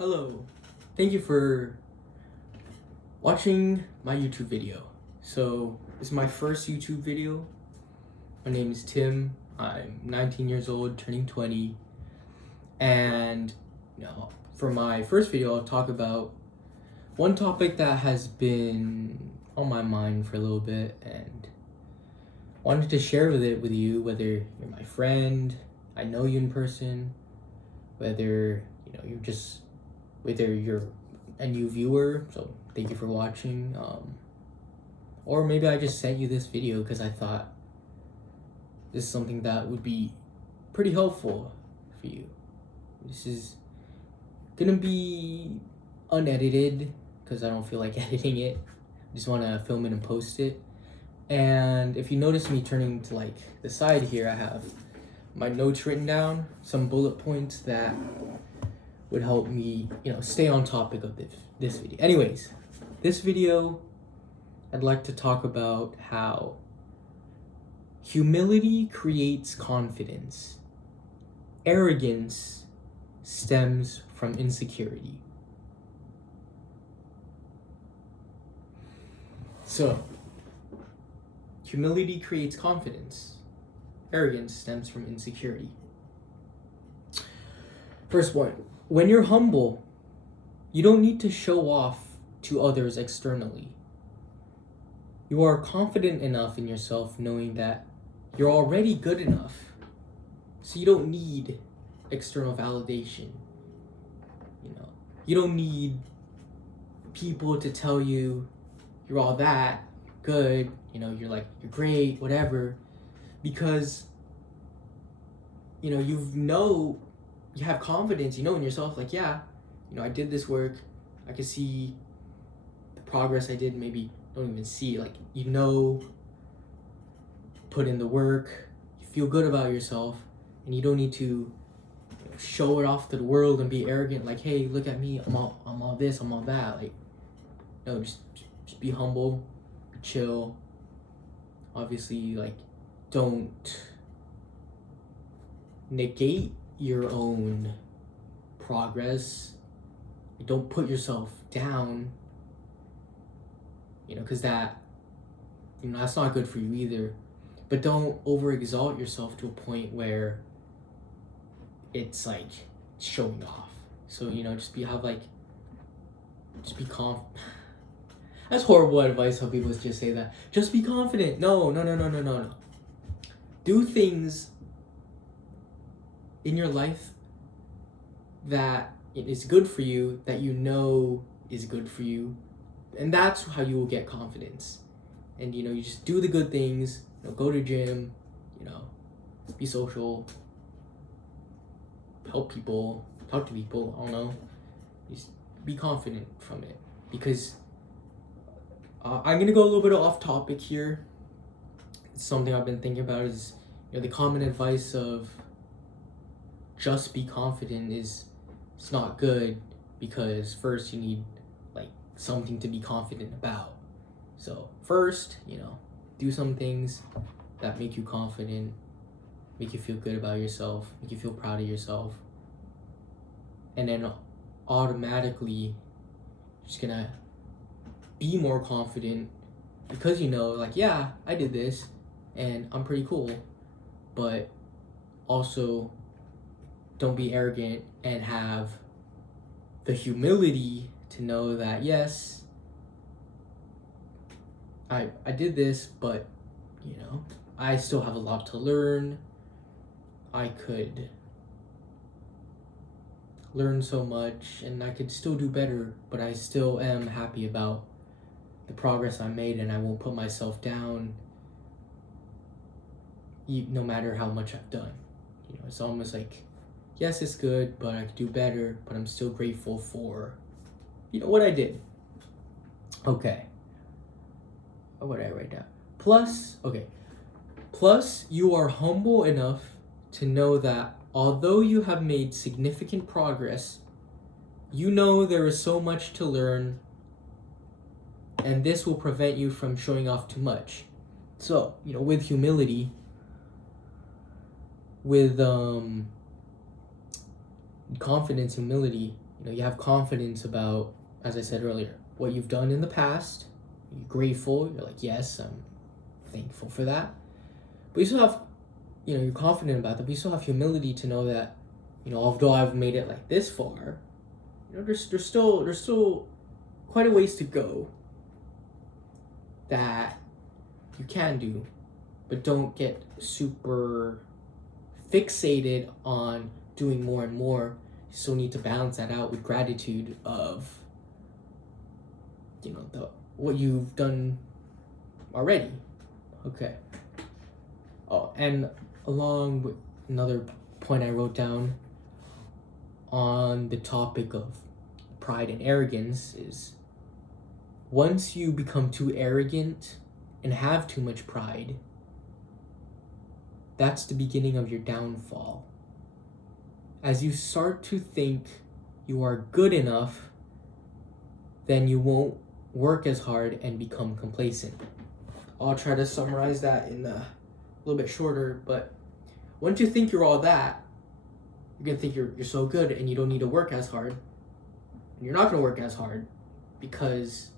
Hello, thank you for watching my YouTube video. So, this is my first YouTube video. My name is Tim. I'm 19 years old, turning 20. And, for my first video, I'll talk about one topic that has been on my mind for a little bit and wanted to share with you, whether you're my friend, I know you in person, whether you're a new viewer, so thank you for watching, or maybe I just sent you this video because I thought this is something that would be pretty helpful for you. This is gonna be unedited because I don't feel like editing it. I just want to film it and post it. And if you notice me turning to like the side here, I have my notes written down, some bullet points that would help me, stay on topic of this video. Anyways, this video, I'd like to talk about how humility creates confidence. Arrogance stems from insecurity. So, humility creates confidence. Arrogance stems from insecurity. First point, when you're humble, you don't need to show off to others externally. You are confident enough in yourself knowing that you're already good enough. So you don't need external validation. You don't need people to tell you you're all that good, you're great, whatever, because you have confidence, in yourself, I did this work, I can see the progress I did, maybe don't even see, put in the work, you feel good about yourself, and you don't need to show it off to the world and be arrogant, hey, look at me, I'm all this, I'm all that, no, just be humble, be chill, obviously, don't negate your own progress. Don't put yourself down, because that's not good for you either. But don't overexalt yourself to a point where it's showing off. So, just be confident. That's horrible advice. How people just say that. Just be confident. No. Do things in your life that it is good for you, that is good for you, and that's how you will get confidence. And you just do the good things, go to gym, be social, help people, talk to people, I don't know, just be confident from it. Because I'm gonna go a little bit off topic here. It's something I've been thinking about is the common advice of just be confident is it's not good, because first you need something to be confident about. So first, do some things that make you confident, make you feel good about yourself, make you feel proud of yourself, and then automatically you're just gonna be more confident because yeah, I did this and I'm pretty cool. But also, don't be arrogant and have the humility to know that yes, I did this, but I still have a lot to learn. I could learn so much and I could still do better, but I still am happy about the progress I made, and I won't put myself down no matter how much I've done. It's almost yes, it's good, but I could do better, but I'm still grateful for what I did. Okay, what did I write down? Plus you are humble enough to know that although you have made significant progress, there is so much to learn, and this will prevent you from showing off too much. So, with humility, with confidence, humility, You have confidence about, as I said earlier, what you've done in the past. You're grateful. You're like, yes, I'm thankful for that. But you still have, you're confident about that, but you still have humility to know that, although I've made it like this far, there's still quite a ways to go that you can do, but don't get super fixated on doing more and more. You still need to balance that out with gratitude of, what you've done already. Okay. Oh, and along with another point I wrote down on the topic of pride and arrogance is, once you become too arrogant and have too much pride, that's the beginning of your downfall. As you start to think you are good enough, then you won't work as hard and become complacent. I'll try to summarize that in a little bit shorter, but once you think you're all that, you're gonna think you're so good and you don't need to work as hard. And you're not gonna work as hard because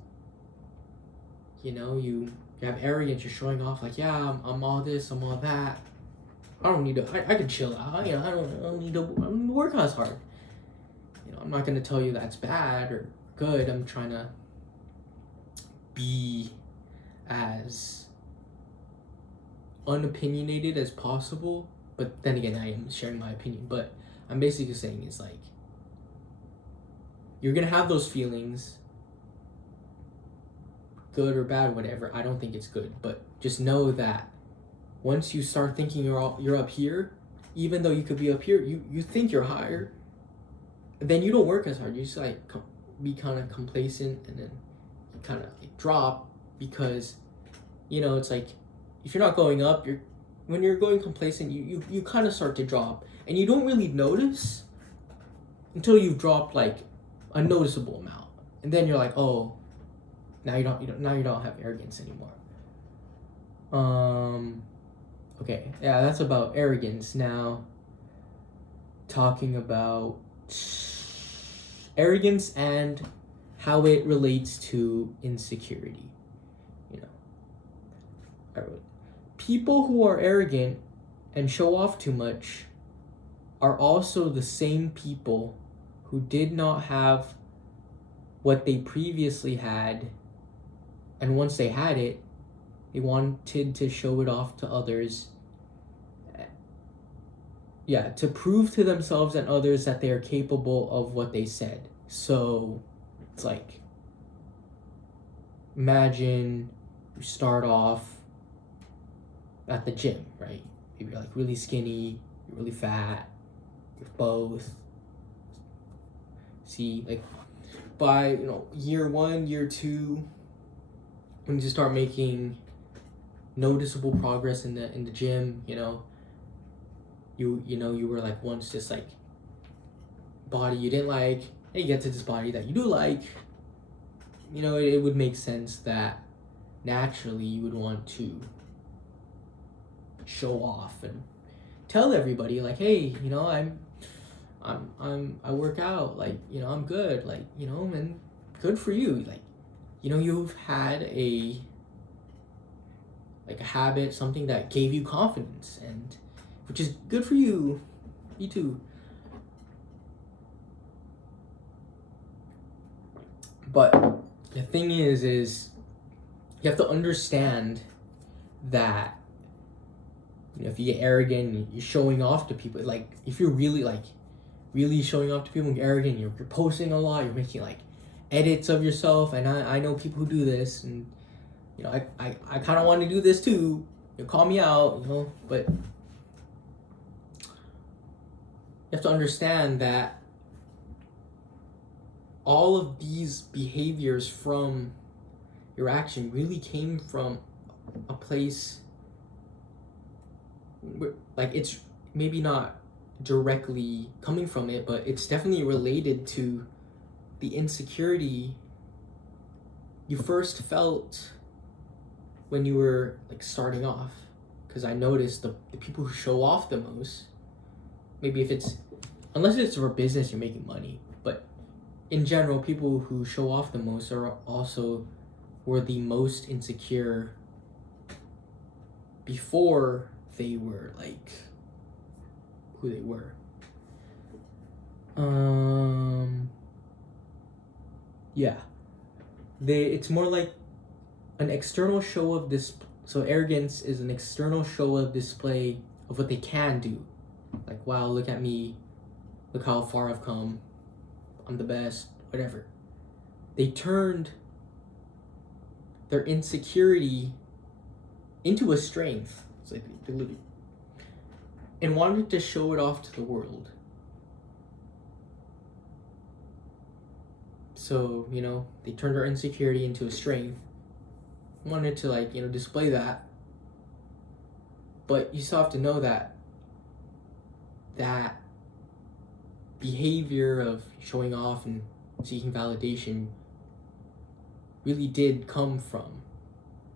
you have arrogance. You're showing off like, yeah, I'm all this, I'm all that. I don't need to. I can chill out. I don't need to work as hard. I'm not gonna tell you that's bad or good. I'm trying to be as unopinionated as possible. But then again, I am sharing my opinion. But I'm basically saying it's like, you're gonna have those feelings, good or bad, whatever. I don't think it's good, but just know that once you start thinking you're up here, even though you could be up here, you think you're higher, then you don't work as hard. You just be kind of complacent, and then you kind of drop because it's like, if you're not going up, when you're going complacent, you kind of start to drop, and you don't really notice until you've dropped like a noticeable amount, and then you're like, oh, now you don't have arrogance anymore. Okay, yeah, that's about arrogance. Now, talking about arrogance and how it relates to insecurity. People who are arrogant and show off too much are also the same people who did not have what they previously had, and once they had it, they wanted to show it off to others. Yeah, to prove to themselves and others that they are capable of what they said. So it's like, imagine you start off at the gym, right? Maybe you're like really skinny, you're really fat, you're both. See, like by year 1, year 2, when you start making noticeable progress in the gym, you were like once this like body you didn't like, and you get to this body that you do like, it would make sense that naturally you would want to show off and tell everybody like, hey, I work out, like, I'm good, like, and good for you, like, you've had a habit, something that gave you confidence, and which is good for you. Me too. But the thing is you have to understand that if you get arrogant, you're showing off to people. Like, if you're really showing off to people, you're arrogant, you're posting a lot, you're making like edits of yourself, and I know people who do this, and I kind of want to do this too. Call me out, but you have to understand that all of these behaviors from your action really came from a place where, like, it's maybe not directly coming from it, but it's definitely related to the insecurity you first felt when you were like starting off. Because I noticed the people who show off the most, maybe unless it's for business, you're making money, but in general, people who show off the most are also were the most insecure before they were like who they were. Yeah. It's more like an external show of this. So arrogance is an external show of display of what they can do. Like, wow, look at me. Look how far I've come. I'm the best. Whatever. They turned their insecurity into a strength. It's like they literally, and wanted to show it off to the world. So, they turned their insecurity into a strength. Wanted to display that. But you still have to know that behavior of showing off and seeking validation really did come from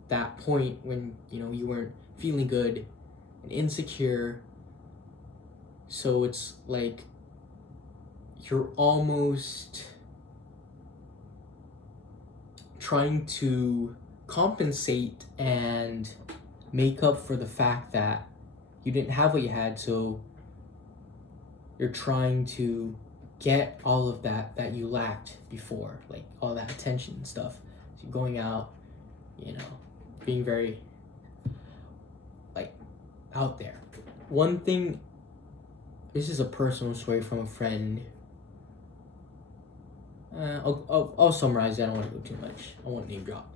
that point when, you weren't feeling good and insecure. So it's like you're almost trying to compensate and make up for the fact that you didn't have what you had, so you're trying to get all of that you lacked before, like all that attention and stuff. So you're going out, being very out there. One thing, this is a personal story from a friend. I'll summarize it. I don't want to go too much. I won't name drop.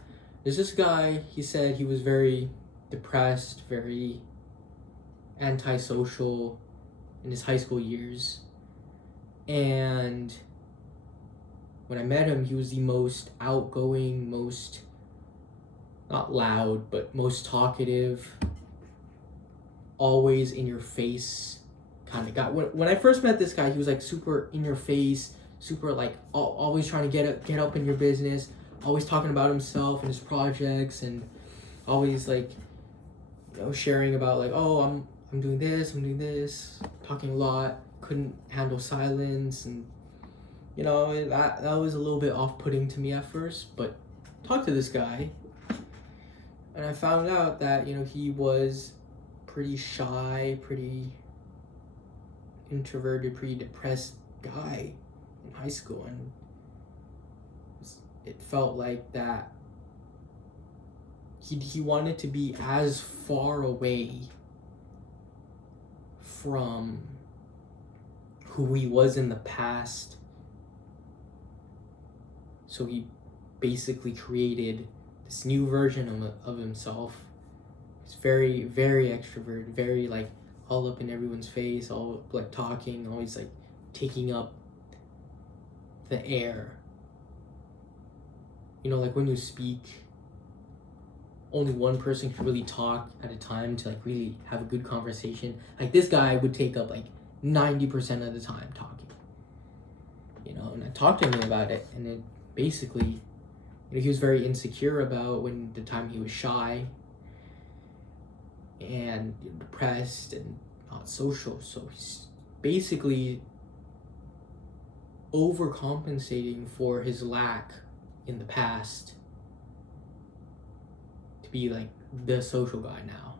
There's this guy, he said he was very depressed, very antisocial in his high school years. And when I met him, he was the most outgoing, most, not loud, but most talkative, always in your face kind of guy. When I first met this guy, he was like super in your face, super like always trying to get up in your business, always talking about himself and his projects, and always sharing about I'm doing this, talking a lot, couldn't handle silence, and that was a little bit off-putting to me at first. But talked to this guy, and I found out that he was pretty shy, pretty introverted, pretty depressed guy in high school, and it felt like that he wanted to be as far away from who he was in the past. So he basically created this new version of himself. He's very, very extroverted, very all up in everyone's face, all talking, always taking up the air. When you speak, only one person can really talk at a time to really have a good conversation. This guy would take up 90% of the time talking. And I talked to him about it, and it basically, he was very insecure about the time he was shy and depressed and not social. So he's basically overcompensating for his lack in the past to be the social guy now.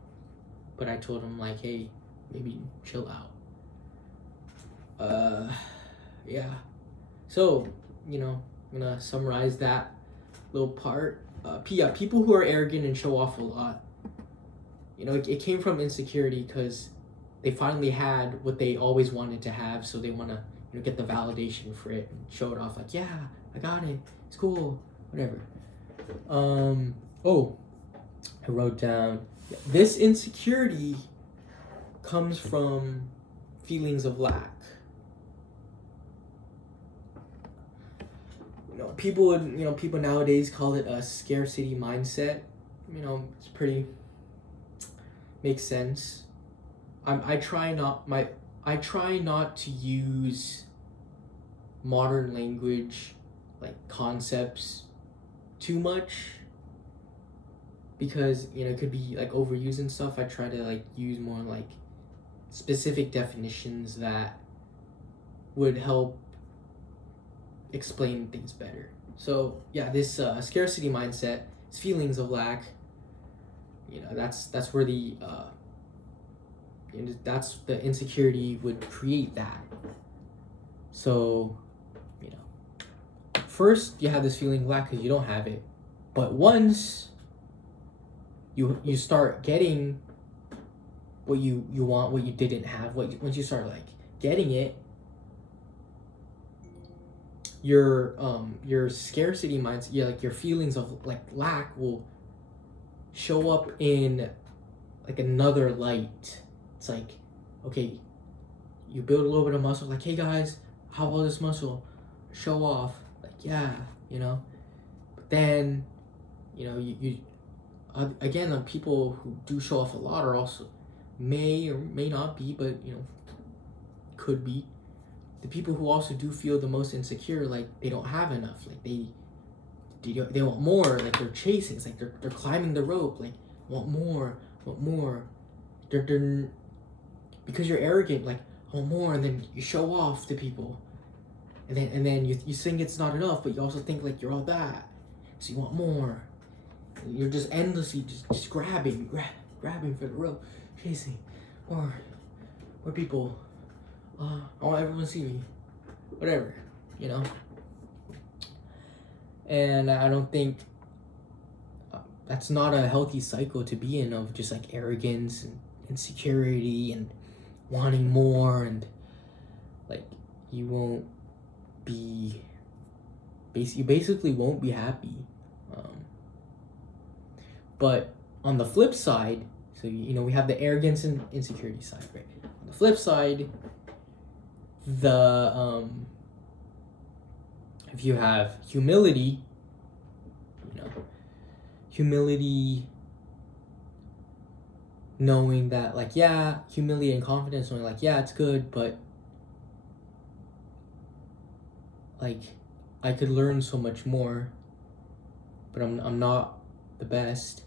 But I told him hey, maybe chill out. Yeah. So, I'm gonna summarize that little part. People who are arrogant and show off a lot, it came from insecurity because they finally had what they always wanted to have, so they want to get the validation for it and show it off yeah, I got it, it's cool, whatever. I wrote down, this insecurity comes from feelings of lack. People nowadays call it a scarcity mindset. It's pretty, makes sense. I try not to use modern language concepts too much, because it could be overused and stuff. I try to use more specific definitions that would help explain things better. So yeah, this scarcity mindset, is feelings of lack. That's where the that's the insecurity would create that. So, first you have this feeling of lack because you don't have it, but once you start getting what you want, what you didn't have, once you start like getting it, your scarcity mindset, like your feelings of like lack will show up in like another light. It's like, okay, you build a little bit of muscle, like, hey guys, how about this muscle? Show off, like, yeah, But then, you again, the people who do show off a lot are also may or may not be, but could be the people who also do feel the most insecure, like they don't have enough, like they want more, like they're chasing. It's like they're climbing the rope, like want more. They're because you're arrogant, like want more, and then you show off to people, and then you think it's not enough, but you also think like you're all that, so you want more. You're just endlessly just grabbing for the rope, chasing more people. I want everyone to see me, whatever, And I don't think that's not a healthy cycle to be in, of just like arrogance and insecurity and wanting more, and like you basically won't be happy. But on the flip side, so we have the arrogance and insecurity side, right? On the flip side, if you have humility, knowing that, like, yeah, humility and confidence, knowing like, yeah, it's good, but like I could learn so much more, but I'm not the best.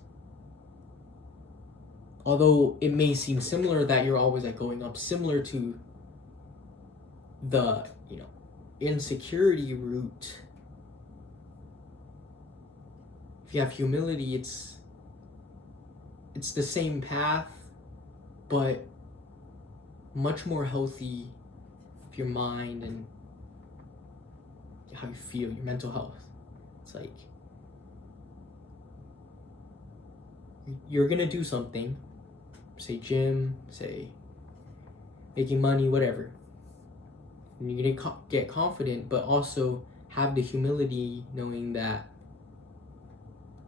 Although it may seem similar that you're always like going up, similar to the insecurity route. If you have humility, it's the same path, but much more healthy for your mind and how you feel, your mental health. It's like you're gonna do something, say gym, say making money, whatever, and you're gonna get confident, but also have the humility, knowing that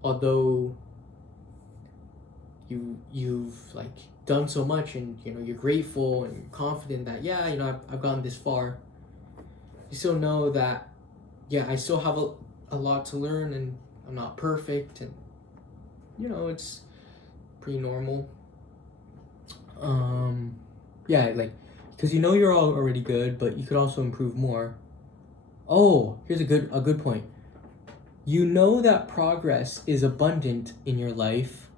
although you've like done so much, and you're grateful and confident that I've gotten this far, you still know that I still have a lot to learn, and I'm not perfect, and it's pretty normal. Like, because you're all already good, but you could also improve more. Oh, here's a good point. That progress is abundant in your life,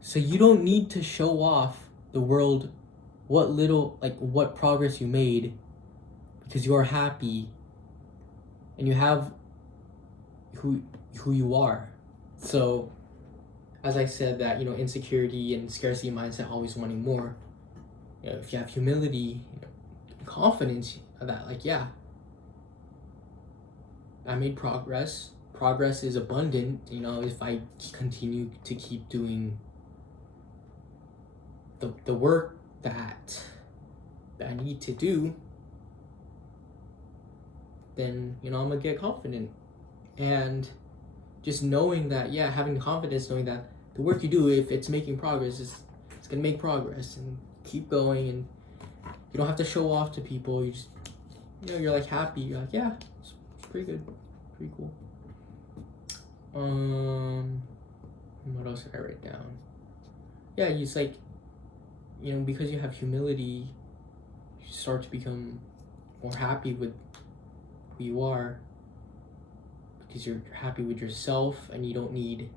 so you don't need to show off the world what progress you made, because you are happy and you have who you are. So as I said, that insecurity and scarcity mindset, always wanting more, if you have humility, confidence that I made progress is abundant, if I continue to keep doing the work that I need to do, then I'm gonna get confident. And just knowing that, having confidence, knowing that the work you do, if it's making progress, it's gonna make progress, and keep going, and you don't have to show off to people. You just you're like happy, you're like, it's pretty good, pretty cool. What else did I write down? You just like, because you have humility, you start to become more happy with who you are, because you're happy with yourself, and you don't need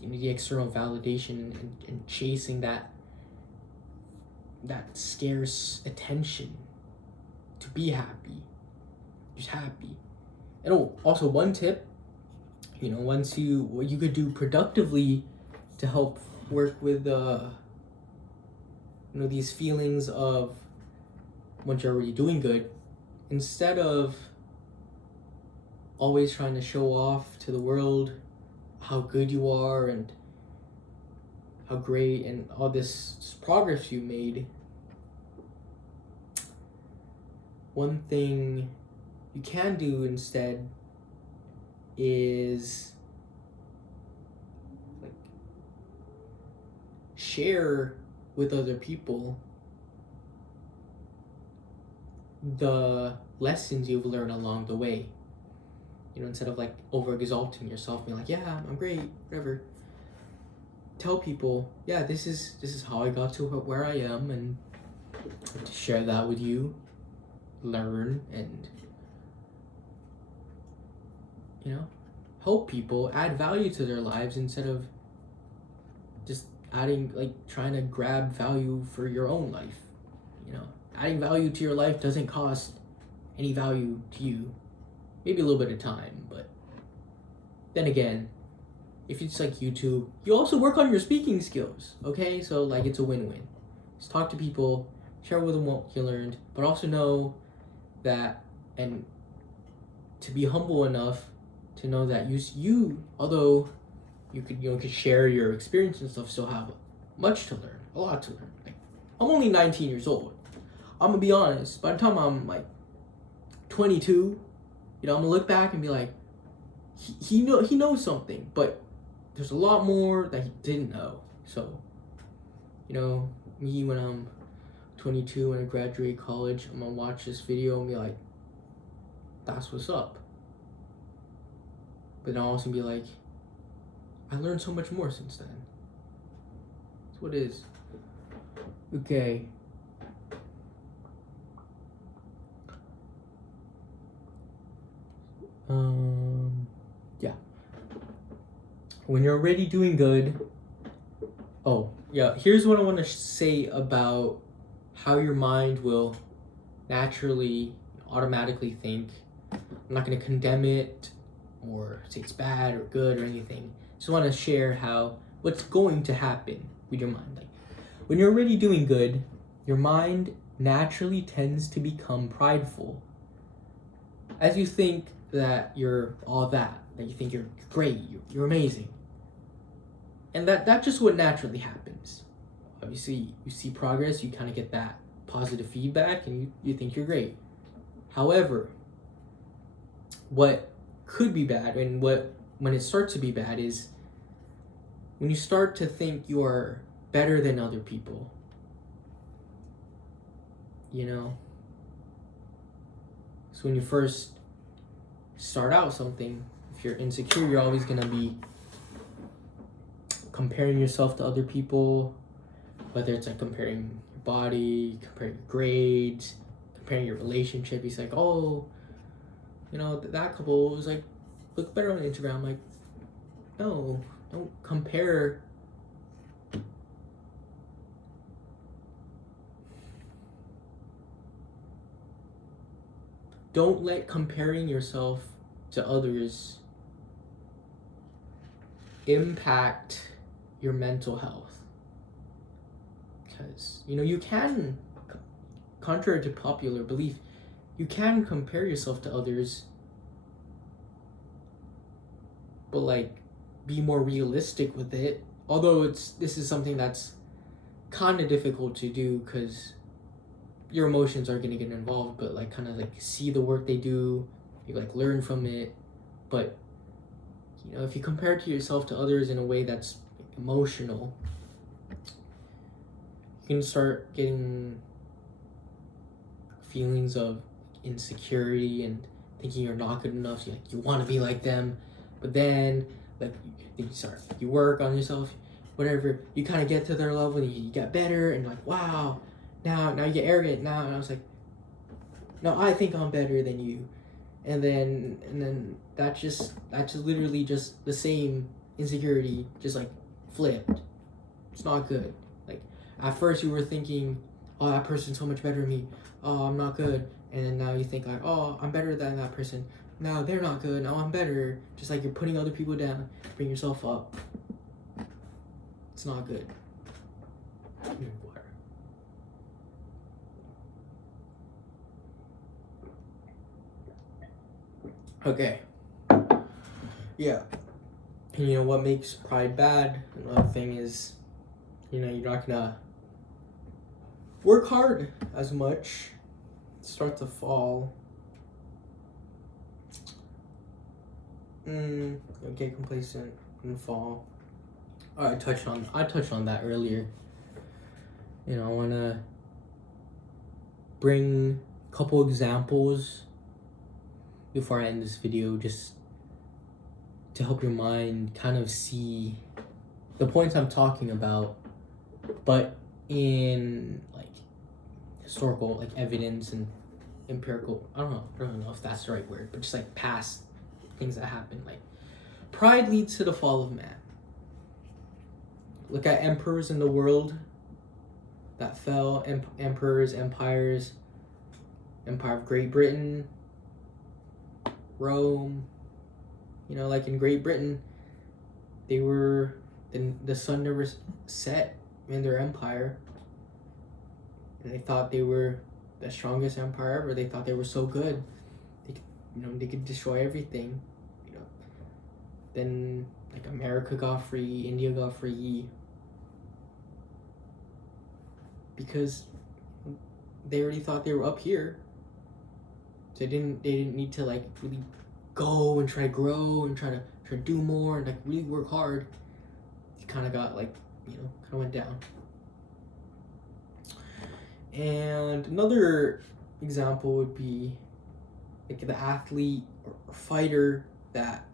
the external validation and chasing that scarce attention to be happy. just happy. And also one tip, what you could do productively to help work with these feelings of once you're already doing good, instead of always trying to show off to the world how good you are and how great and all this progress you made, one thing you can do instead is like share with other people the lessons you've learned along the way. Instead of like over exalting yourself, being like, yeah, I'm great, whatever. Tell people, yeah, this is how I got to where I am, and to share that with you, learn, and help people, add value to their lives instead of just trying to grab value for your own life. Adding value to your life doesn't cost any value to you. Maybe a little bit of time, but then again, if it's like YouTube, you also work on your speaking skills, okay? So it's a win-win. Just talk to people, share with them what you learned, but also know that, and to be humble enough to know that you although you could share your experience and stuff, still have much to learn, a lot to learn. I'm only 19 years old. I'm gonna be honest, by the time I'm 22, I'm gonna look back and be like, he knows something, but there's a lot more that he didn't know. So, me when I'm 22, when I graduate college, I'm gonna watch this video and be like, that's what's up. But I'll also be like, I learned so much more since then. That's what it is. Okay. Yeah. When you're already doing good. Oh, yeah. Here's what I want to say about how your mind will naturally, automatically think. I'm not going to condemn it or say it's bad or good or anything. Just want to share what's going to happen with your mind. When you're already doing good, your mind naturally tends to become prideful. As you think that you're all that you think you're great, you're amazing. And that's just what naturally happens. Obviously, you see progress, you kind of get that positive feedback, and you think you're great. However, what could be bad, and when it starts to be bad, is when you start to think you are better than other people. So when you first start out something, if you're insecure, you're always gonna be comparing yourself to other people, whether it's comparing your body, comparing your grades, comparing your relationship. He's like, oh, that couple was look better on Instagram. No, don't compare. Don't let comparing yourself to others impact your mental health. Because, you can, contrary to popular belief, you can compare yourself to others, but be more realistic with it. Although this is something that's kind of difficult to do because your emotions are going to get involved, but see the work they do, you learn from it. But if you compare to yourself to others in a way that's emotional, you can start getting feelings of insecurity and thinking you're not good enough. So you want to be like them, but then you work on yourself, whatever. You kind of get to their level and you get better, and wow. Now you get arrogant now, and I was like, no, I think I'm better than you, and then that's just literally just the same insecurity, just flipped. It's not good. At first you were thinking, oh, that person's so much better than me. Oh, I'm not good, and then now you think like, oh, I'm better than that person. Now they're not good. Now I'm better. Just like you're putting other people down, bring yourself up. It's not good. Water. Okay. Yeah. And you know what makes pride bad? Another thing is, you know, you're not gonna work hard as much. Start to fall. Get complacent and fall. I touched on that earlier. You know, I wanna bring a couple examples before I end this video, just to help your mind kind of see the points I'm talking about, but in like historical, like evidence and empirical. I don't know if that's the right word, but just like past things that happen. Like pride leads to the fall of man. Look at emperors in the world that fell. Emperors, empires. Empire of Great Britain, Rome. You know, like in Great Britain, the sun never set in their empire, and they thought they were the strongest empire ever. They thought they were so good, they could destroy everything. You know, then like America got free, India got free, because they already thought they were up here. So they didn't need to like really go and try to grow and try to do more and like really work hard. It kind of got like, you know, kind of went down. And another example would be like the athlete or fighter that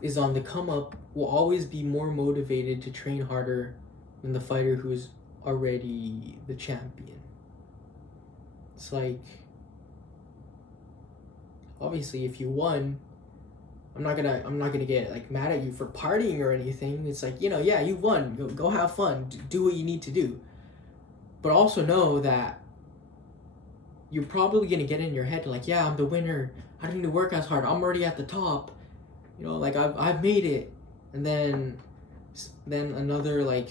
is on the come up will always be more motivated to train harder than the fighter who is already the champion. It's like, obviously if you won, I'm not gonna get like mad at you for partying or anything. It's like, you know, yeah, you won, go have fun, do what you need to do, but also know that you're probably gonna get in your head like, yeah, I'm the winner, I don't need to work as hard, I'm already at the top, you know, like I've made it. And then another like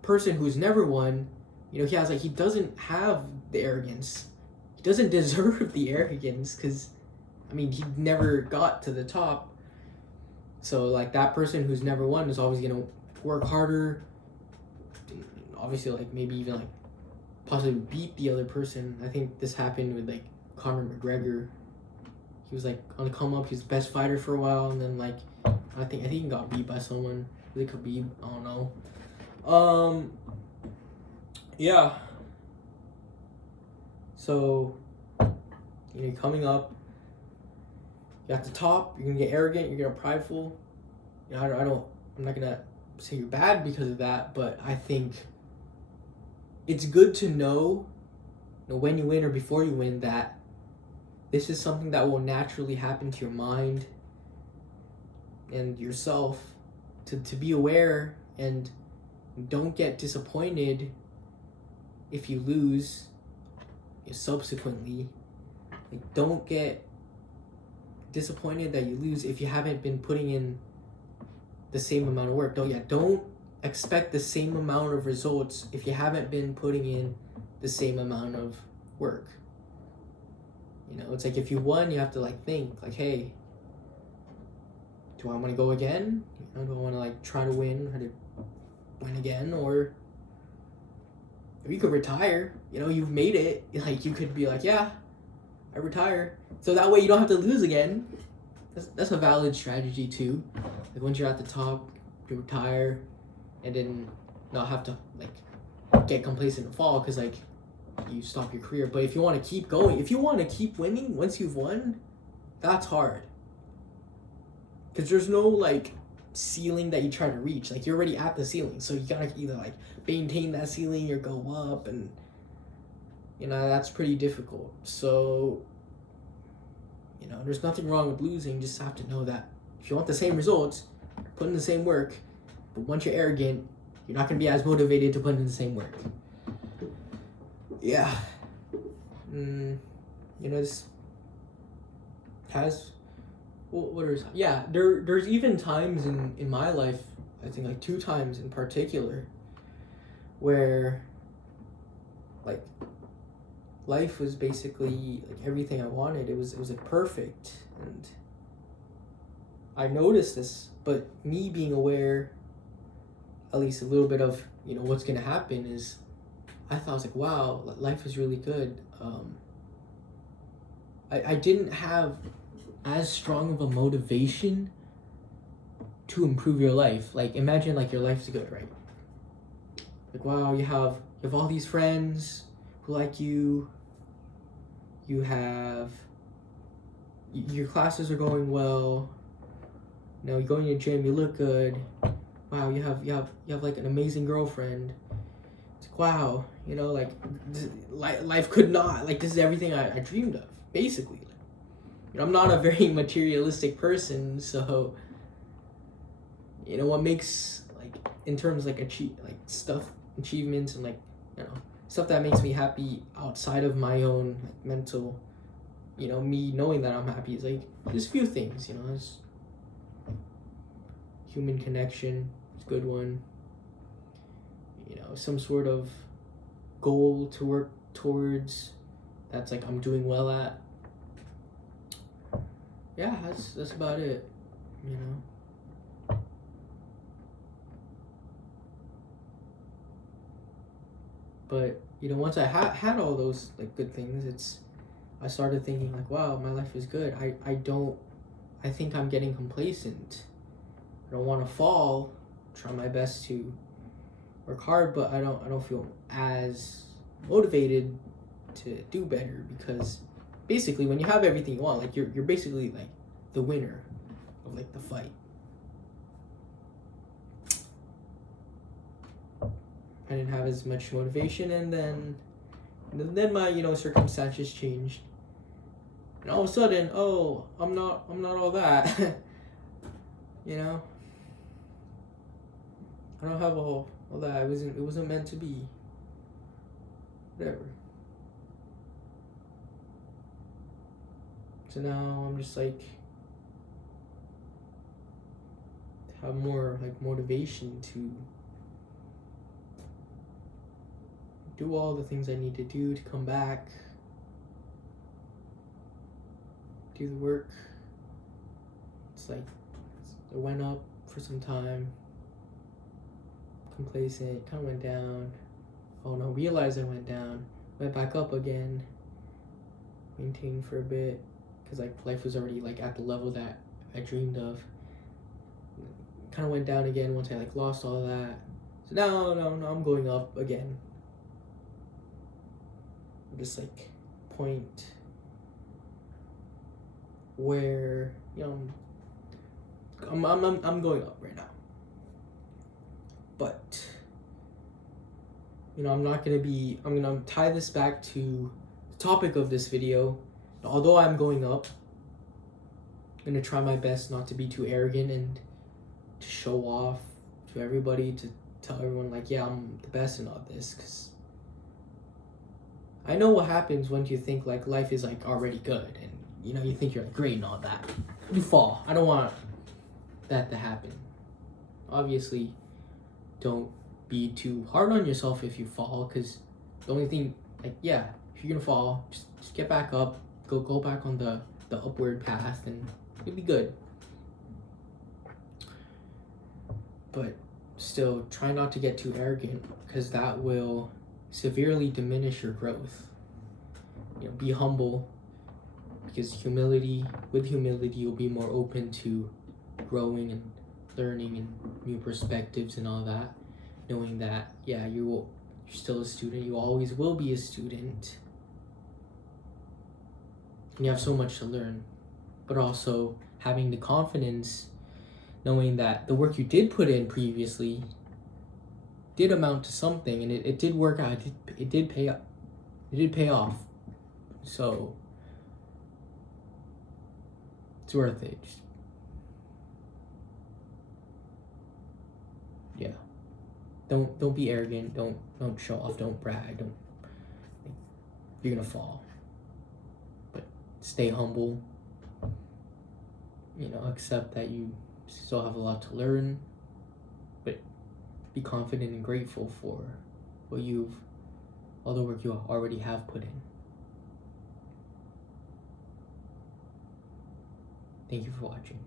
person who's never won, you know, he doesn't have the arrogance, he doesn't deserve the arrogance, because I mean, he never got to the top. So like that person who's never won is always gonna work harder, obviously like maybe even like possibly beat the other person. I think this happened with like Conor McGregor. He was like on the come up, he was the best fighter for a while, and then like I think he got beat by someone. Was it Khabib? I don't know. Yeah. So, you know, coming up, you're at the top, you're gonna get arrogant, you're gonna prideful. You know, I'm not gonna say you're bad because of that, but I think it's good to know when you win or before you win that this is something that will naturally happen to your mind and yourself, to be aware, and don't get disappointed if you lose subsequently. Like, don't get disappointed that you lose if you haven't been putting in the same amount of work. Don't expect the same amount of results if you haven't been putting in the same amount of work. You know, it's like if you won, you have to like think like, hey, do I want to go again? You know, do I want to like try to win again? Or you could retire. You know, you've made it. Like, you could be like, yeah, I retire. So that way you don't have to lose again. That's a valid strategy too. Like, once you're at the top, you retire, and then not have to like get complacent and fall because like you stop your career. But if you want to keep going, if you want to keep winning once you've won, that's hard. Because there's no like ceiling that you try to reach. Like, you're already at the ceiling, so you gotta either like maintain that ceiling or go up, and you know, that's pretty difficult. So, you know, there's nothing wrong with losing. You just have to know that if you want the same results, put in the same work. But once you're arrogant, you're not gonna be as motivated to put in the same work. Yeah. this has there's even times in my life, I think like 2 times in particular, where like life was basically like everything I wanted. It was like perfect, and I noticed this, but me being aware at least a little bit of what's gonna happen is, I thought, I was like, wow, life is really good. I didn't have as strong of a motivation to improve your life. Like, imagine like your life's good, right? Like, wow, you have all these friends who like you. You have your classes are going well. You're going to the gym. You look good. Wow, you have like an amazing girlfriend. It's like, wow, like life could not, like, this is everything I dreamed of, basically. I'm not a very materialistic person, so what makes, like, in terms like achievements and like stuff that makes me happy outside of my own like mental, me knowing that I'm happy, is like just a few things. It's human connection, it's a good one. Some sort of goal to work towards, that's like I'm doing well at. Yeah, that's about it. But once I had all those like good things, I started thinking like, wow, my life is good. I think I'm getting complacent. I don't want to fall. Try my best to work hard, but I don't feel as motivated to do better, because basically when you have everything you want, like you're basically like the winner of like the fight. I didn't have as much motivation, and then my circumstances changed, and all of a sudden, oh, I'm not all that. I don't have all that. It wasn't meant to be. Whatever. So now I'm just like have more like motivation to do all the things I need to do to come back, do the work. It's like I went up for some time, complacent, kind of went down. Oh no, realized I went down, went back up again, maintained for a bit, because like life was already like at the level that I dreamed of. Kind of went down again once I like lost all of that. So now I'm going up again. This like point where I'm going up right now. But I'm gonna tie this back to the topic of this video. Although I'm going up, I'm gonna try my best not to be too arrogant and to show off to everybody, to tell everyone like, yeah, I'm the best in all this, because I know what happens when you think like life is like already good, and you think you're like great and all that. You fall. I don't want that to happen. Obviously, don't be too hard on yourself if you fall, because the only thing, like, yeah, if you're gonna fall, just get back up, go back on the upward path, and you'll be good. But still, try not to get too arrogant, because that will severely diminish your growth. Be humble, because with humility, you'll be more open to growing and learning and new perspectives and all that. Knowing that, yeah, you're still a student, you always will be a student, and you have so much to learn. But also having the confidence, knowing that the work you did put in previously did amount to something, and it did work out. It did pay up. It did pay off. So it's worth it. Yeah. Don't be arrogant. Don't show off. Don't brag. You're gonna fall. stay humble. You know, accept that you still have a lot to learn, but be confident and grateful for all the work you already have put in. Thank you for watching.